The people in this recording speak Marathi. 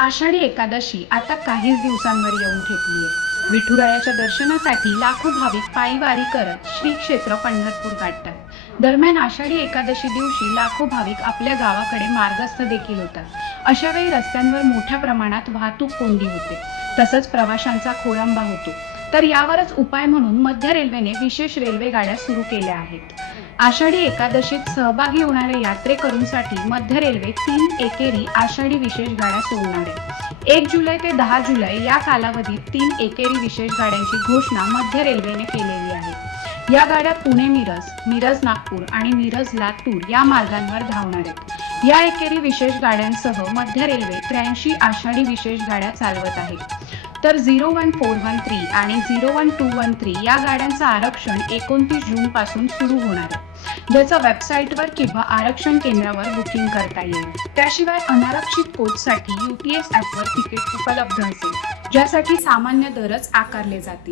आषाढी एकादशी आता काहीच दिवसांवर येऊन ठेपली आहे विठुरायाच्या दर्शनासाठी लाखो भाविक पायीवारी करत श्री क्षेत्र पंढरपूर गाठतात. दरम्यान आषाढी एकादशी दिवशी लाखो भाविक आपल्या गावाकडे मार्गस्थ देखील होतात. अशा वेळी रस्त्यांवर मोठ्या प्रमाणात वाहतूक कोंडी होते. तसंच प्रवाशांचा खोळंबा होतो. तर यावरच उपाय म्हणून मध्य रेल्वेने विशेष रेल्वे गाड्या सुरू केल्या आहेत. आषाढी एकादशीत सहभागी होणाऱ्या यात्रेकरूंसाठी मध्य रेल्वे तीन एकेरी आषाढी विशेष गाड्या सोडणार आहे. एक जुलै ते दहा जुलै या कालावधीत तीन एकेरी विशेष गाड्यांची घोषणा मध्य रेल्वेने केलेली आहे. या गाड्या पुणे मिरज मिरज नागपूर आणि मिरज लातूर या मार्गांवर धावणार आहेत. या एकेरी विशेष गाड्यांसह मध्य रेल्वे त्र्याऐंशी आषाढी विशेष गाड्या चालवत आहे. तर zero one four one three आणि zero one two one three या गाड्यांचं आरक्षण एकोणतीस जून पासून सुरू होणार आहे. ज्याचं वेबसाईटवर किंवा आरक्षण केंद्रावर बुकिंग करता येईल. त्याशिवाय अनारक्षित कोचसाठी यू टी एस ॲपवर तिकीट उपलब्ध असेल ज्यासाठी सामान्य दरच आकारले जातील.